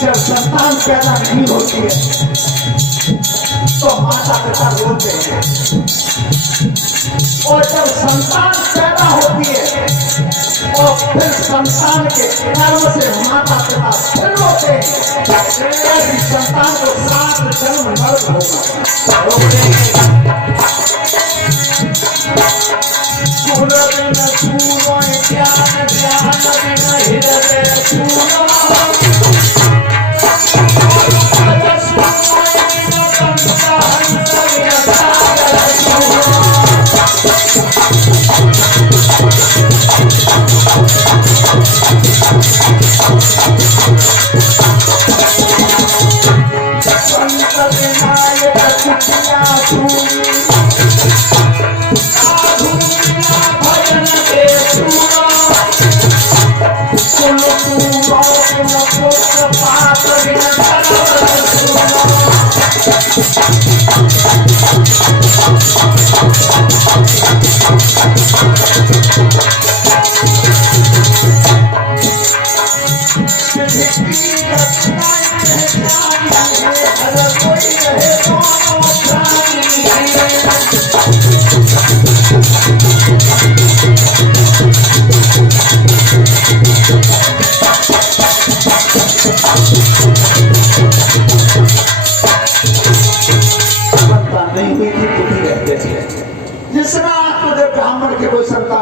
जब संतान पैदा नहीं होती है तो माता पिता रोते हैं, और जब संतान पैदा होती है और फिर संतान के कर्म से माता पिता फिर रोते हैं, ऐसी संतान को 7 जन्म नरक होगा। ज्ञान ज्ञान हृदय चूर्ण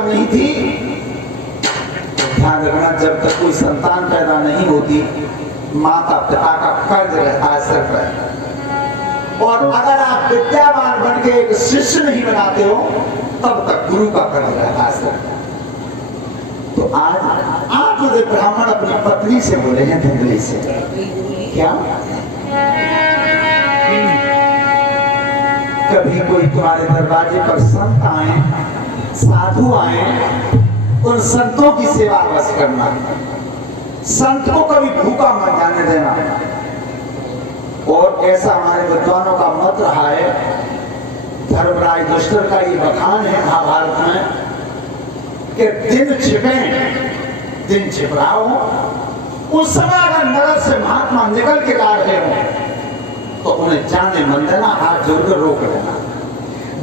नहीं थी। ध्यान रखना, जब तक कोई संतान पैदा नहीं होती माता पिता का कर्ज रहता है सिर पर, और अगर आप विद्यावान बन के एक शिष्य नहीं बनाते हो तब तक गुरु का कर्ज रहता है सिर पर। तो आज आप जो ब्राह्मण अपनी पत्नी से बोले हैं धुंधली से, क्या कभी कोई तुम्हारे दरवाजे पर संत आए, साधु आए, उन संतों की सेवा बस करना, संत को कभी भूखा मत जाने देना। और ऐसा हमारे विद्वानों का मत रहा है, धर्मराज युधिष्ठिर का ये बखान है महाभारत में कि दिन छिपे दिन छिप रहा हो, उस समय अगर नगर से महात्मा निकल के ला रहे हो तो उन्हें जाने मन देना, हाथ जोड़कर रोक लेना।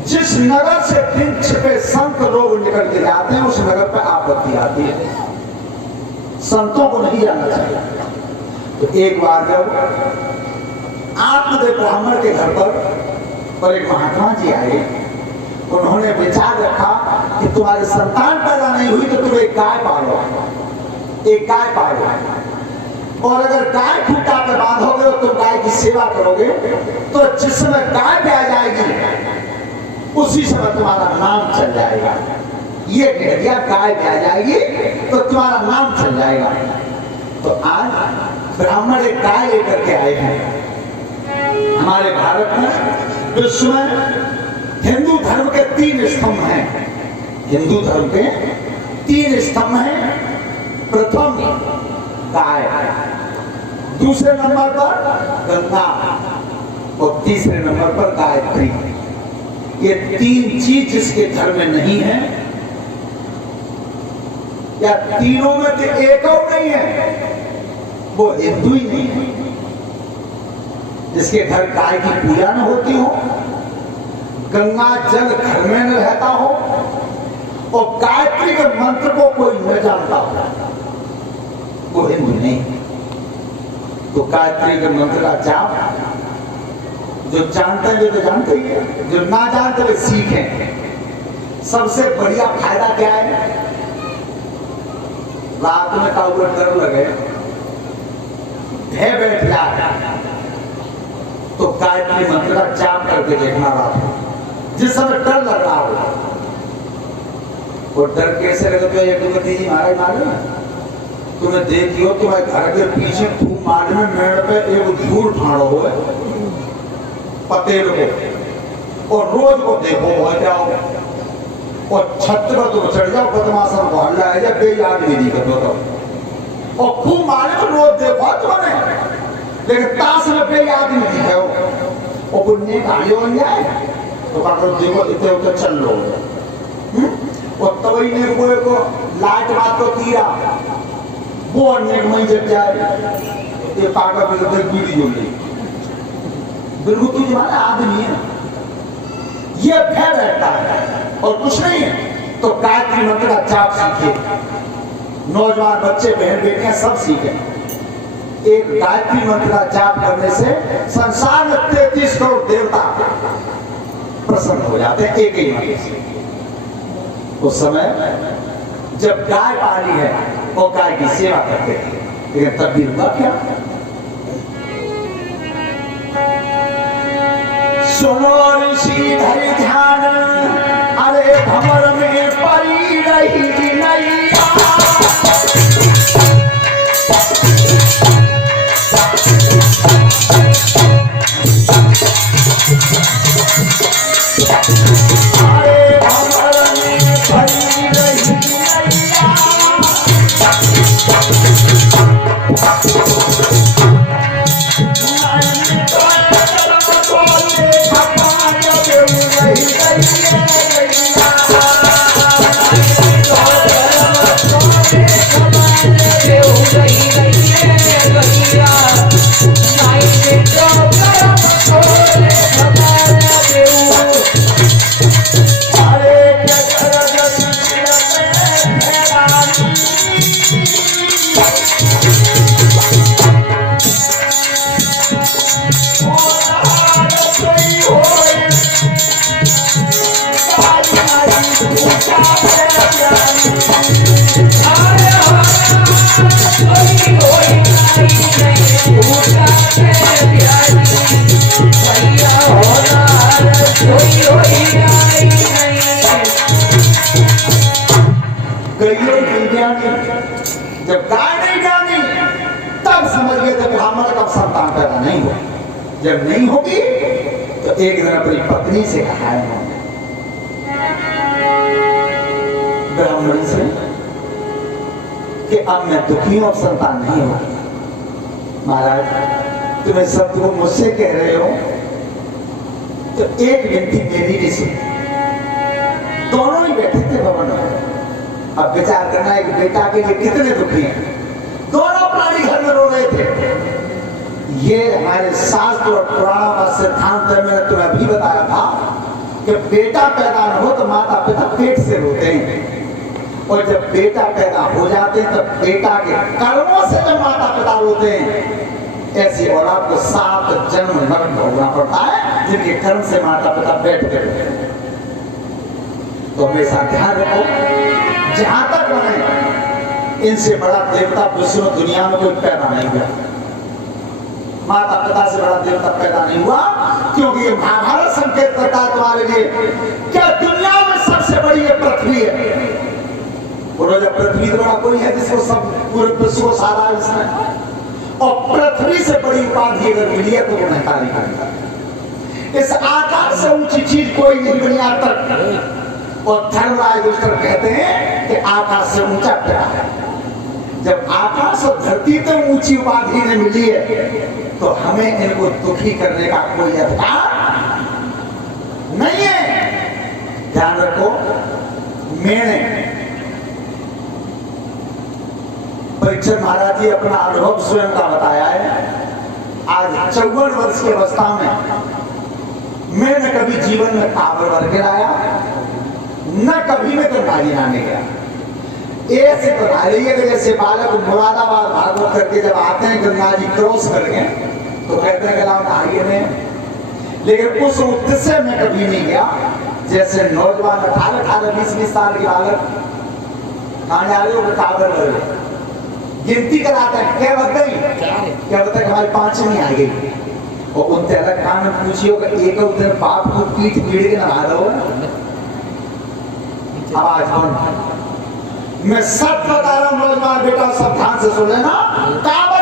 जिस नगर से दिन छिपे संत लोग निकल के जाते हैं उस नगर पर आपत्ति आती है, संतों को नहीं जाना चाहिए। तो एक बार जब आत्मदेव ब्राह्मण के घर पर एक महात्मा जी आए, उन्होंने विचार रखा कि तुम्हारी संतान पैदा नहीं हुई तो तुम एक गाय पालो, एक गाय पालो, और अगर गाय खूंटा पे बांधोगे और तुम गाय की सेवा करोगे तो जिस समय गाय पे आ जाएगी उसी समय तुम्हारा नाम चल जाएगा। ये कह दिया, गाय पे आ जाएगी तो तुम्हारा नाम चल जाएगा। तो आज ब्राह्मण एक गाय लेकर के आए हैं। हमारे भारत में, विश्व में हिंदू धर्म के 3 स्तंभ हैं। हिंदू धर्म के 3 स्तंभ हैं। प्रथम गाय, दूसरे नंबर पर गंगा और तीसरे नंबर पर गायत्री। ये 3 चीज जिसके घर में नहीं है, या तीनों में से एक और नहीं है, वो हिंदू ही नहीं है। जिसके घर गाय की पूजा न होती हो, गंगा जल घर में न रहता हो, और गायत्री के मंत्र को कोई न जानता हो, वो हिंदू नहीं। तो गायत्री के मंत्र का जाप जो जानते हैं, जो जानते ही है, जो ना जानते वे सीखें। सबसे बढ़िया फायदा क्या है, रात में काउर डर लगे, ढे बैठ जाए तो गायत्री मंत्र का जाप करके देखना रात को, जिस समय डर लग रहा हो। वो डर कैसे लगे तो एक भगवती जी महाराज मालूम है तुम्हें देखियो तुम्हारे घर के पीछे खूब मालूम है मेड़ पे एक धूल ठाड़ो हो पतेल को, और रोज को देखो हो जाओ, और छत पर तुम चढ़ जाओ बदमाशन को हल्ला है जब बेई आदमी नहीं करते तो, और खूब मालूम रोज देखो तुमने, लेकिन ताश में बेई आदमी नहीं है वो पुण्य गाड़ियों बन जाए तो काकर देखो इतने उतने चल लो। और तभी ने को लाइट बात को किया वो अन्य मई जब जाए ये पाका बिल्कुल बीड़ी जो ली बिल्कुल तुझे हमारा आदमी है ये भय रहता है और कुछ नहीं है। तो गायत्री मंत्र का जाप सीखे, नौजवान बच्चे बहन बेटियां सब सीखे। एक गायत्री मंत्र का जाप करने से संसार में 33 करोड़ देवता प्रसन्न हो जाते हैं एक ही मंत्र से। उस समय जब गाय पाली है वो गाय की सेवा करते थे, लेकिन तब भी हुआ क्या? सुनो ऋषि धरि ध्यान, अरे भंवर में पड़ी रही नैया, जब गाय नहीं जानी तब समझ गए थे ब्राह्मण का संतान पैदा नहीं हो, जब नहीं होगी तो एक दिन अपनी पत्नी से कहा है ब्राह्मण से कि अब मैं दुखी हूं और संतान नहीं हो। महाराज तुम्हें शब्द को मुझसे कह रहे हो तो एक विनती मेरी भी सुन। दोनों ही बैठे थे भवन में, अब विचार करना है कि बेटा के लिए कितने दुखी हैं। दोनों प्राणी घर में रो रहे थे। ये हमारे शास्त्र और पुराण का सिद्धांत है, मैंने तुम्हें अभी बताया था कि बेटा पैदा न हो तो माता पिता पेट से रोते हैं, और जब बेटा पैदा हो जाते हैं तब बेटा के कर्मों से जब माता पिता रोते हैं। ऐसी औलाद को 7 जन्म नरक भोगना पड़ता है जिनके कर्म से माता पिता बैठ गए। तो हमेशा ध्यान रखो, जहां तक बने इनसे बड़ा देवता विष्णु दुनिया में कोई पैदा नहीं हुआ। माता पिता से बड़ा देवता पैदा नहीं हुआ, क्योंकि ये महाभारत संकेत करता है तुम्हारे लिए क्या दुनिया में सबसे बड़ी ये पृथ्वी है। बोलो जब पृथ्वी तो बड़ा कोई है जिसको सब पूरे विश्व को सारा इसमें, और पृथ्वी से बड़ी उपाधि अगर मिली है तो वो नहकारी करेगा। इस आकाश से ऊंची चीज कोई नहीं दुनिया तक। और धर्मराज युधिष्ठिर कहते हैं कि आकाश से ऊंचा प्यार है। जब आकाश और धरती तो ऊंची उपाधि ने मिली है तो हमें इनको दुखी करने का कोई अधिकार नहीं है। ध्यान रखो, मैंने परीक्षित महाराज जी अपना अनुभव स्वयं का बताया है। आज 54 वर्ष की अवस्था में मैंने कभी जीवन में कांवर भर के लाया, न कभी मैं गंगाजी नहाने गया। ऐसे तो है जैसे बालक मुरादाबाद भागवत करके जब आते हैं गंगा जी क्रॉस करके तो कहते हैं नहाइए में, लेकिन उस उद्देश्य में कभी नहीं गया। जैसे नौजवान 18, 20 साल के बालक कहाँ जा रहे हो, कांवर भर रहे, गिनती कराते हैं क्या बत गई, क्या बता हमारी 5 नहीं आ गई, और उन तेरा खान पूछियो कि एक उधर बाप को पीठ पीड़ के नहा दो आवाज कौन मैं सच बता रहा हूं नौजवान बेटा सावधान से सुन लेना काबा